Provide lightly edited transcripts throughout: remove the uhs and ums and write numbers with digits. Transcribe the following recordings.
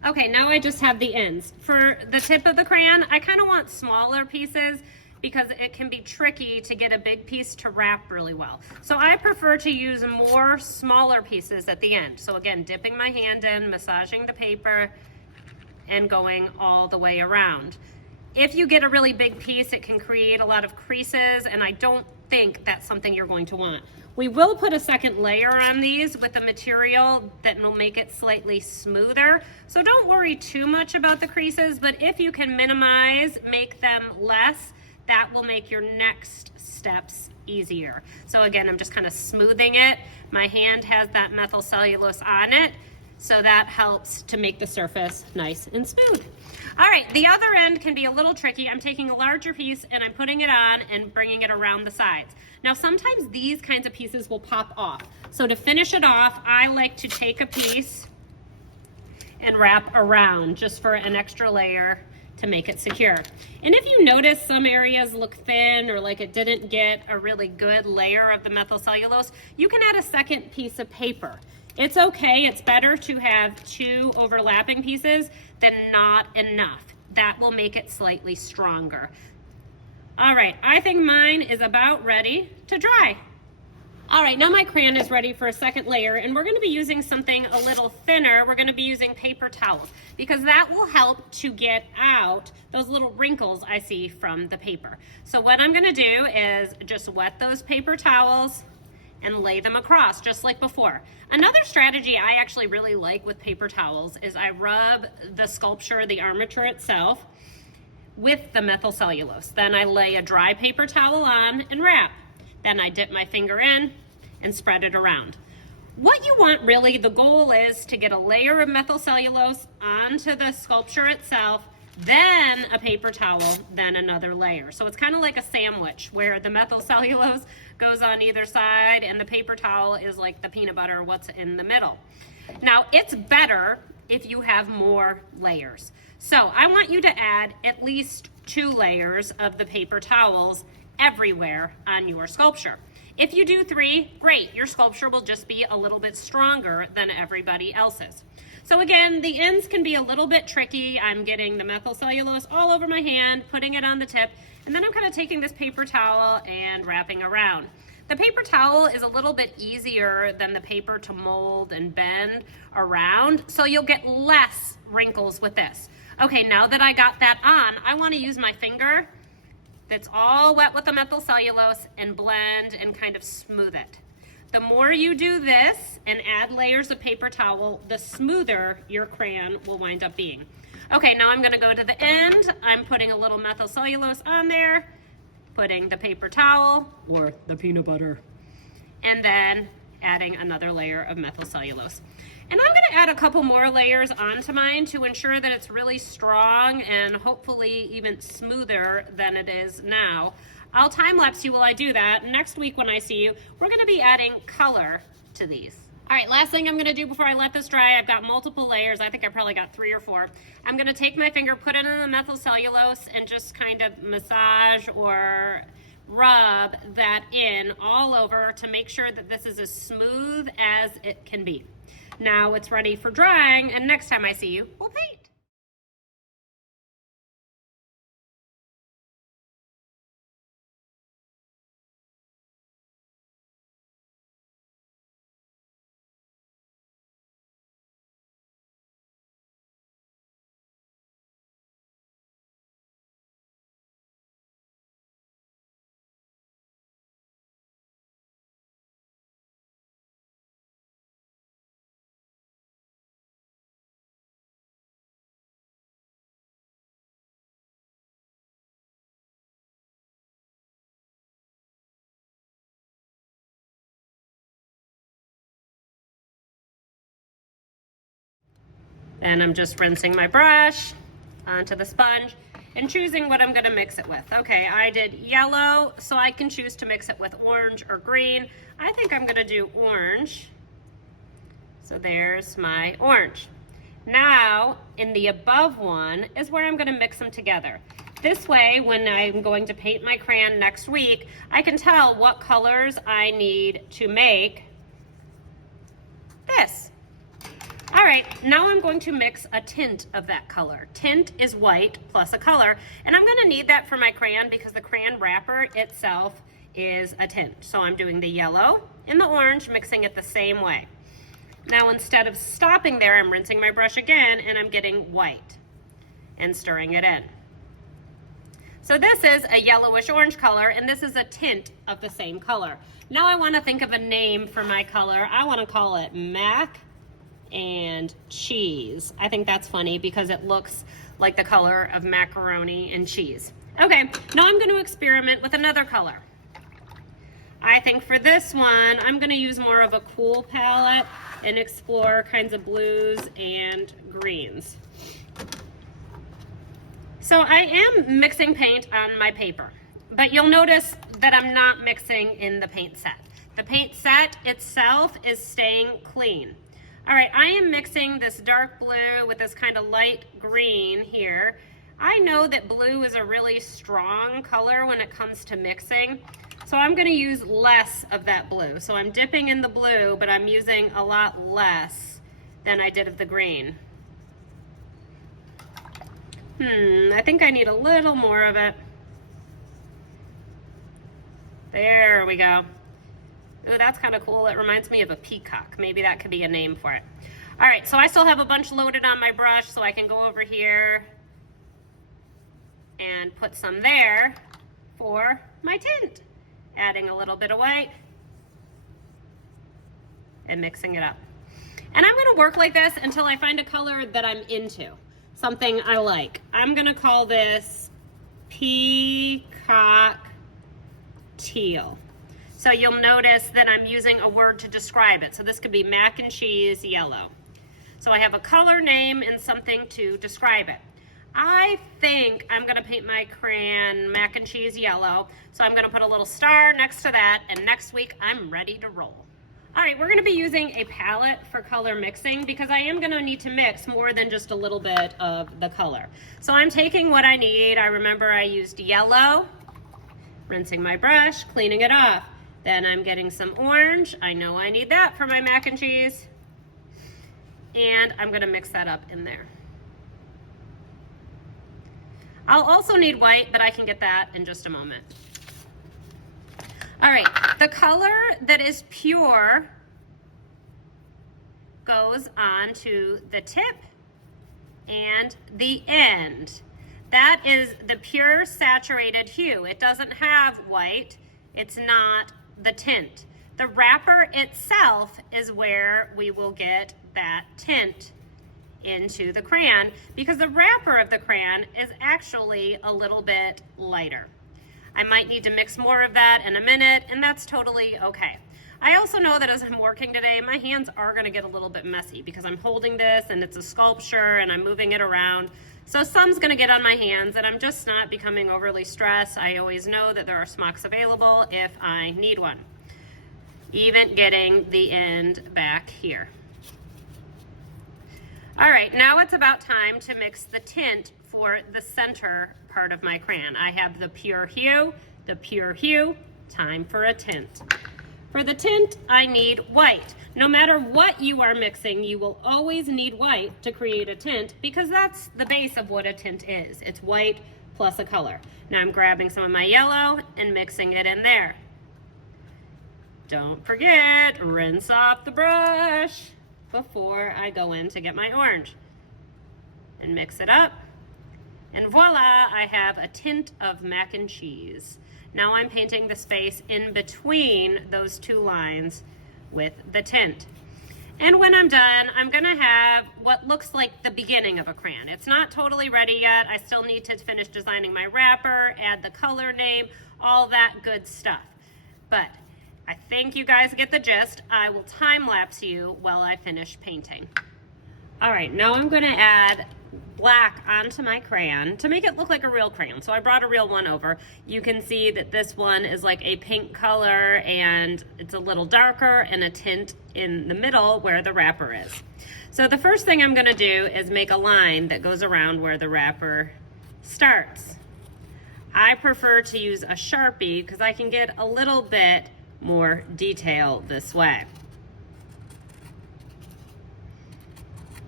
Okay, now I just have the ends. For the tip of the crayon, I kind of want smaller pieces because it can be tricky to get a big piece to wrap really well. So I prefer to use more smaller pieces at the end. So again, dipping my hand in, massaging the paper, and going all the way around. If you get a really big piece, it can create a lot of creases, and I don't think that's something you're going to want. We will put a second layer on these with the material that will make it slightly smoother. So don't worry too much about the creases, but if you can minimize, make them less, that will make your next steps easier. So again, I'm just kind of smoothing it. My hand has that methyl cellulose on it, so that helps to make the surface nice and smooth. All right, the other end can be a little tricky. I'm taking a larger piece and I'm putting it on and bringing it around the sides. Now, sometimes these kinds of pieces will pop off. So to finish it off, I like to take a piece and wrap around just for an extra layer to make it secure. And if you notice some areas look thin or like it didn't get a really good layer of the methyl cellulose, you can add a second piece of paper. It's okay, it's better to have two overlapping pieces than not enough. That will make it slightly stronger. All right, I think mine is about ready to dry. All right, now my crayon is ready for a second layer, and we're gonna be using something a little thinner. We're gonna be using paper towels because that will help to get out those little wrinkles I see from the paper. So what I'm gonna do is just wet those paper towels and lay them across just like before. Another strategy I actually really like with paper towels is I rub the sculpture, the armature itself, with the methyl cellulose. Then I lay a dry paper towel on and wrap. Then I dip my finger in and spread it around. What you want really, the goal is to get a layer of methyl cellulose onto the sculpture itself, then a paper towel, then another layer. So it's kind of like a sandwich where the methyl cellulose goes on either side and the paper towel is like the peanut butter, what's in the middle. Now, it's better if you have more layers. So I want you to add at least 2 layers of the paper towels everywhere on your sculpture. If you do 3, great, your sculpture will just be a little bit stronger than everybody else's. So again, the ends can be a little bit tricky. I'm getting the methyl cellulose all over my hand, putting it on the tip, and then I'm kind of taking this paper towel and wrapping around. The paper towel is a little bit easier than the paper to mold and bend around, so you'll get less wrinkles with this. Okay, now that I got that on, I want to use my finger that's all wet with the methyl cellulose and blend and kind of smooth it. The more you do this and add layers of paper towel, the smoother your crayon will wind up being. Okay, now I'm gonna go to the end. I'm putting a little methyl cellulose on there, putting the paper towel or the peanut butter, and then adding another layer of methyl cellulose. And I'm gonna add a couple more layers onto mine to ensure that it's really strong and hopefully even smoother than it is now. I'll time lapse you while I do that. Next week when I see you, we're gonna be adding color to these. All right, last thing I'm gonna do before I let this dry, I've got multiple layers. I think I probably got 3 or 4. I'm gonna take my finger, put it in the methyl cellulose, and just kind of massage or rub that in all over to make sure that this is as smooth as it can be. Now it's ready for drying, and next time I see you, we'll paint. And I'm just rinsing my brush onto the sponge and choosing what I'm gonna mix it with. Okay, I did yellow, so I can choose to mix it with orange or green. I think I'm gonna do orange. So there's my orange. Now, in the above one is where I'm gonna mix them together. This way, when I'm going to paint my crayon next week, I can tell what colors I need to make this. All All right, now I'm going to mix a tint of that color. Tint is white plus a color, and I'm gonna need that for my crayon because the crayon wrapper itself is a tint. So I'm doing the yellow and the orange, mixing it the same way. Now instead of stopping there, I'm rinsing my brush again and I'm getting white and stirring it in. So this is a yellowish orange color, and this is a tint of the same color. Now I wanna think of a name for my color. I wanna call it Mac and Cheese. I think that's funny because it looks like the color of macaroni and cheese. Okay, now I'm gonna experiment with another color. I think for this one, I'm gonna use more of a cool palette and explore kinds of blues and greens. So I am mixing paint on my paper, but you'll notice that I'm not mixing in the paint set. The paint set itself is staying clean. All right, I am mixing this dark blue with this kind of light green here. I know that blue is a really strong color when it comes to mixing, so I'm gonna use less of that blue. So I'm dipping in the blue, but I'm using a lot less than I did of the green. I think I need a little more of it. There we go. Oh, that's kind of cool. It reminds me of a peacock. Maybe that could be a name for it. All right, so I still have a bunch loaded on my brush, so I can go over here and put some there for my tint. Adding a little bit of white and mixing it up. And I'm gonna work like this until I find a color that I'm into, something I like. I'm gonna call this Peacock Teal. So you'll notice that I'm using a word to describe it. So this could be mac and cheese yellow. So I have a color name and something to describe it. I think I'm gonna paint my crayon mac and cheese yellow. So I'm gonna put a little star next to that, and next week I'm ready to roll. All right, we're gonna be using a palette for color mixing because I am gonna need to mix more than just a little bit of the color. So I'm taking what I need. I remember I used yellow, rinsing my brush, cleaning it off. Then I'm getting some orange. I know I need that for my mac and cheese. And I'm gonna mix that up in there. I'll also need white, but I can get that in just a moment. All right, the color that is pure goes on to the tip and the end. That is the pure saturated hue. It doesn't have white. It's not the tint. The wrapper itself is where we will get that tint into the crayon because the wrapper of the crayon is actually a little bit lighter. I might need to mix more of that in a minute, and that's totally okay. I also know that as I'm working today, my hands are gonna get a little bit messy because I'm holding this and it's a sculpture and I'm moving it around. So some's gonna get on my hands, and I'm just not becoming overly stressed. I always know that there are smocks available if I need one. Even getting the end back here. All right, now it's about time to mix the tint for the center part of my crayon. I have the pure hue, time for a tint. For the tint, I need white. No matter what you are mixing, you will always need white to create a tint because that's the base of what a tint is. It's white plus a color. Now I'm grabbing some of my yellow and mixing it in there. Don't forget, rinse off the brush before I go in to get my orange. And mix it up. And voila, I have a tint of mac and cheese. Now I'm painting the space in between those two lines with the tint. And when I'm done, I'm gonna have what looks like the beginning of a crayon. It's not totally ready yet. I still need to finish designing my wrapper, add the color name, all that good stuff. But I think you guys get the gist. I will time lapse you while I finish painting. All right, now I'm gonna add black onto my crayon to make it look like a real crayon. So I brought a real one over. You can see that this one is like a pink color and it's a little darker and a tint in the middle where the wrapper is. So the first thing I'm gonna do is make a line that goes around where the wrapper starts. I prefer to use a Sharpie because I can get a little bit more detail this way.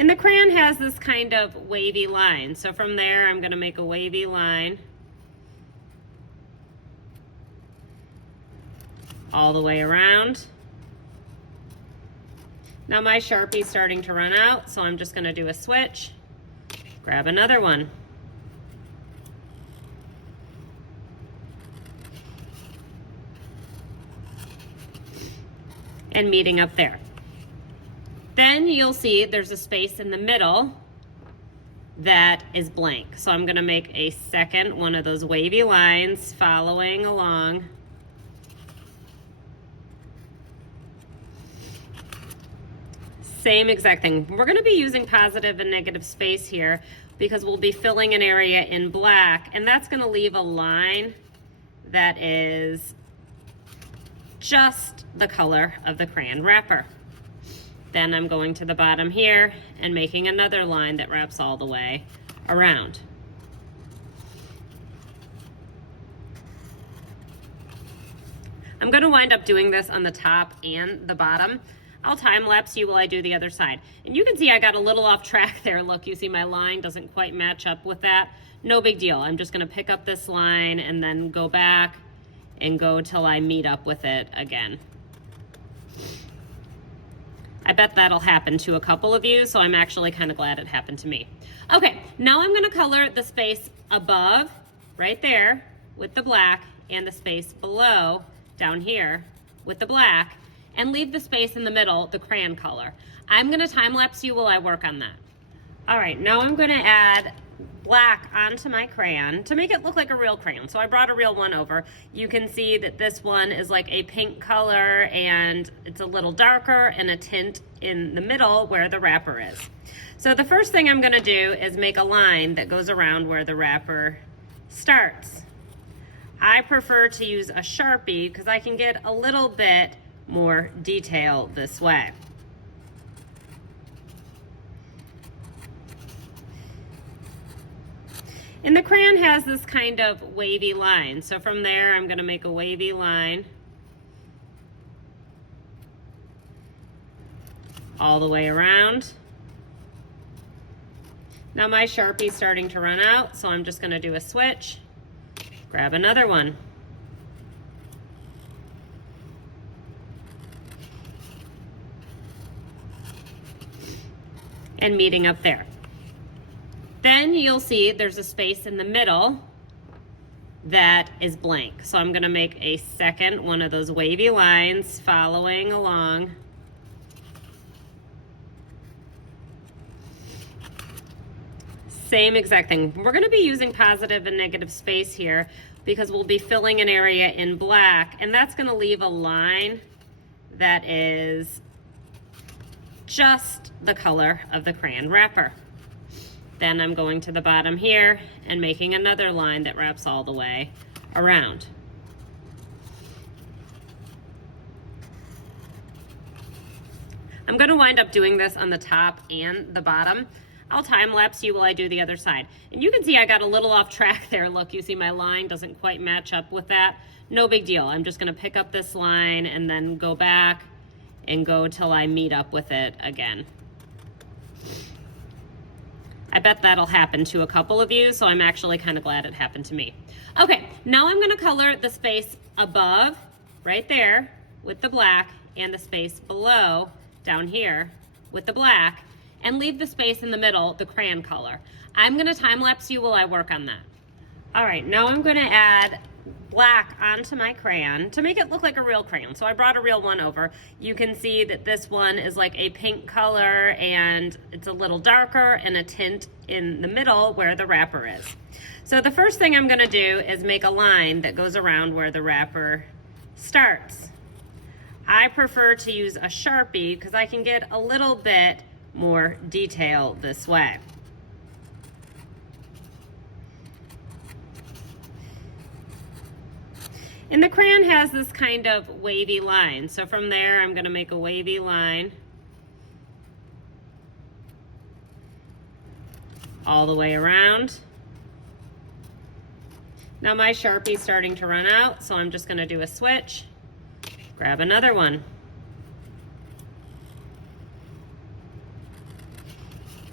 And the crayon has this kind of wavy line. So from there, I'm going to make a wavy line all the way around. Now my Sharpie's starting to run out, so I'm just going to do a switch, grab another one. And meeting up there. Then you'll see there's a space in the middle that is blank. So I'm going to make a second one of those wavy lines following along. Same exact thing. We're going to be using positive and negative space here because we'll be filling an area in black, and that's going to leave a line that is just the color of the crayon wrapper. Then I'm going to the bottom here and making another line that wraps all the way around. I'm going to wind up doing this on the top and the bottom. I'll time lapse you while I do the other side. And you can see I got a little off track there. Look, you see my line doesn't quite match up with that. No big deal. I'm just going to pick up this line and then go back and go till I meet up with it again. I bet that'll happen to a couple of you, so I'm actually kind of glad it happened to me. Okay, now I'm going to color the space above, right there, with the black, and the space below, down here, with the black, and leave the space in the middle, the crayon color. I'm going to time lapse you while I work on that. All right, now I'm going to add black onto my crayon to make it look like a real crayon. So I brought a real one over. You can see that this one is like a pink color and it's a little darker and a tint in the middle where the wrapper is. So the first thing I'm going to do is make a line that goes around where the wrapper starts. I prefer to use a Sharpie because I can get a little bit more detail this way. And the crayon has this kind of wavy line. So from there, I'm going to make a wavy line all the way around. Now my Sharpie's starting to run out, so I'm just going to do a switch, grab another one. And meeting up there. Then you'll see there's a space in the middle that is blank. So I'm going to make a second one of those wavy lines following along. Same exact thing. We're going to be using positive and negative space here because we'll be filling an area in black, and that's going to leave a line that is just the color of the crayon wrapper. Then I'm going to the bottom here and making another line that wraps all the way around. I'm going to wind up doing this on the top and the bottom. I'll time lapse you while I do the other side. And you can see I got a little off track there. Look, you see my line doesn't quite match up with that. No big deal. I'm just going to pick up this line and then go back and go till I meet up with it again. I bet that'll happen to a couple of you, so I'm actually kind of glad it happened to me. Okay, now I'm going to color the space above, right there, with the black, and the space below, down here, with the black, and leave the space in the middle, the crayon color. I'm going to time lapse you while I work on that. All right, now I'm going to add black onto my crayon to make it look like a real crayon. So I brought a real one over. You can see that this one is like a pink color and it's a little darker and a tint in the middle where the wrapper is. So the first thing I'm going to do is make a line that goes around where the wrapper starts. I prefer to use a Sharpie because I can get a little bit more detail this way. And the crayon has this kind of wavy line. So from there, I'm going to make a wavy line all the way around. Now my Sharpie's starting to run out, so I'm just going to do a switch, grab another one.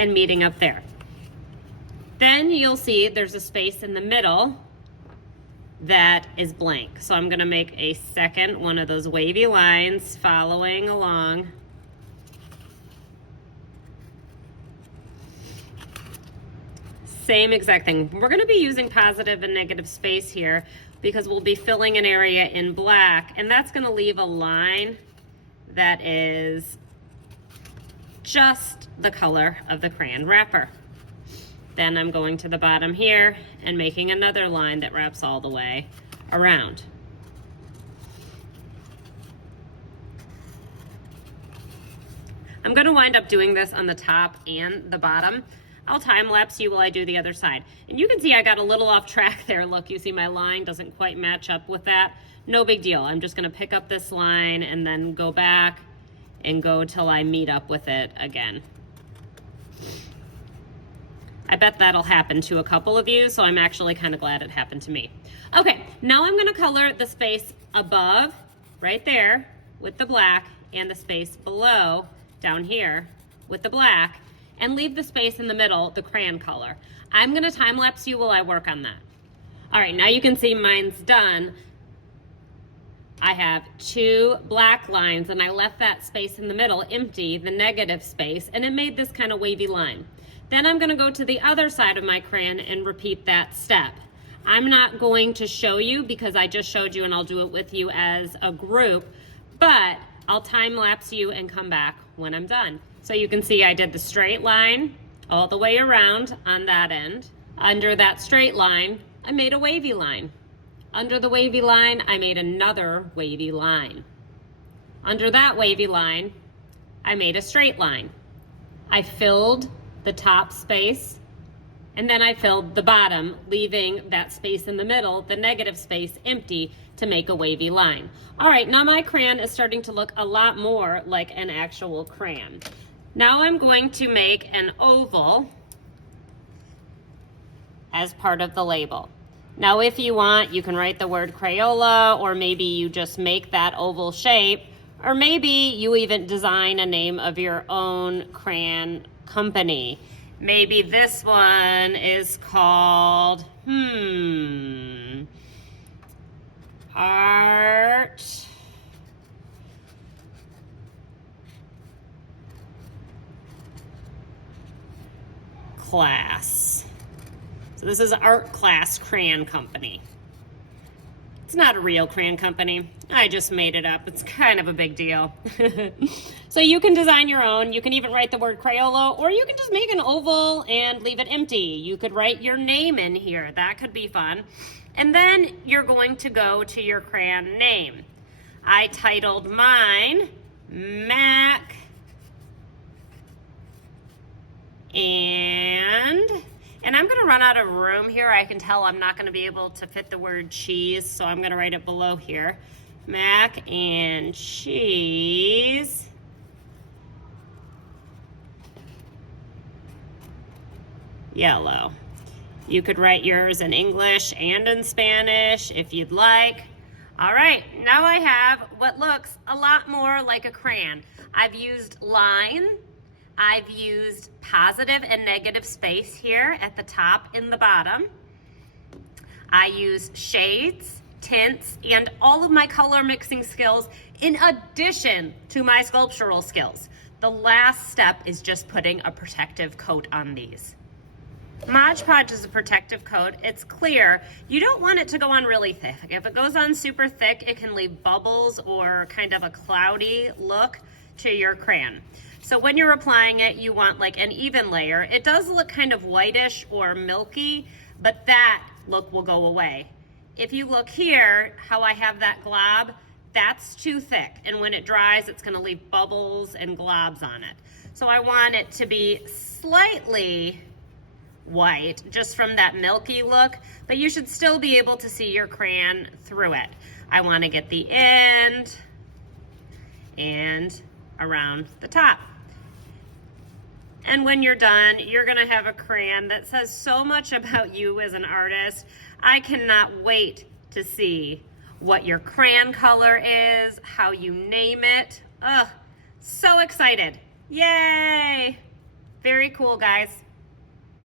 and meeting up there. Then you'll see there's a space in the middle that is blank. So I'm gonna make a second one of those wavy lines following along. Same exact thing. We're gonna be using positive and negative space here because we'll be filling an area in black, and that's gonna leave a line that is just the color of the crayon wrapper. Then I'm going to the bottom here and making another line that wraps all the way around. I'm going to wind up doing this on the top and the bottom. I'll time lapse you while I do the other side. And you can see I got a little off track there. Look, you see my line doesn't quite match up with that. No big deal. I'm just going to pick up this line and then go back and go till I meet up with it again. I bet that'll happen to a couple of you, so I'm actually kind of glad it happened to me. Okay, now I'm gonna color the space above, right there, with the black, and the space below, down here, with the black, and leave the space in the middle, the crayon color. I'm gonna time lapse you while I work on that. All right, now you can see mine's done. I have 2 black lines, and I left that space in the middle empty, the negative space, and it made this kind of wavy line. Then I'm gonna go to the other side of my crayon and repeat that step. I'm not going to show you because I just showed you and I'll do it with you as a group, but I'll time lapse you and come back when I'm done. So you can see I did the straight line all the way around on that end. Under that straight line, I made a wavy line. Under the wavy line, I made another wavy line. Under that wavy line, I made a straight line. I filled the top space, and then I filled the bottom, leaving that space in the middle, the negative space, empty to make a wavy line. All right, now my crayon is starting to look a lot more like an actual crayon. Now I'm going to make an oval as part of the label. Now if you want, you can write the word Crayola, or maybe you just make that oval shape, or maybe you even design a name of your own crayon company. Maybe this one is called, Art Class. So this is Art Class Crayon Company. It's not a real crayon company. I just made it up. It's kind of a big deal. So you can design your own. You can even write the word Crayola, or you can just make an oval and leave it empty. You could write your name in here. That could be fun. And then you're going to go to your crayon name. I titled mine Mac and I'm gonna run out of room here. I can tell I'm not gonna be able to fit the word cheese, so I'm gonna write it below here. Mac and cheese. Yellow. You could write yours in English and in Spanish if you'd like. All right, now I have what looks a lot more like a crayon. I've used line. I've used positive and negative space here at the top and the bottom. I use shades, tints, and all of my color mixing skills in addition to my sculptural skills. The last step is just putting a protective coat on these. Mod Podge is a protective coat. It's clear. You don't want it to go on really thick. If it goes on super thick, it can leave bubbles or kind of a cloudy look to your crayon. So when you're applying it, you want like an even layer. It does look kind of whitish or milky, but that look will go away. If you look here, how I have that glob, that's too thick. And when it dries, it's gonna leave bubbles and globs on it. So I want it to be slightly white, just from that milky look, but you should still be able to see your crayon through it. I wanna get the end and around the top. And when you're done, you're gonna have a crayon that says so much about you as an artist. I cannot wait to see what your crayon color is, how you name it. Ugh, so excited. Yay! Very cool, guys.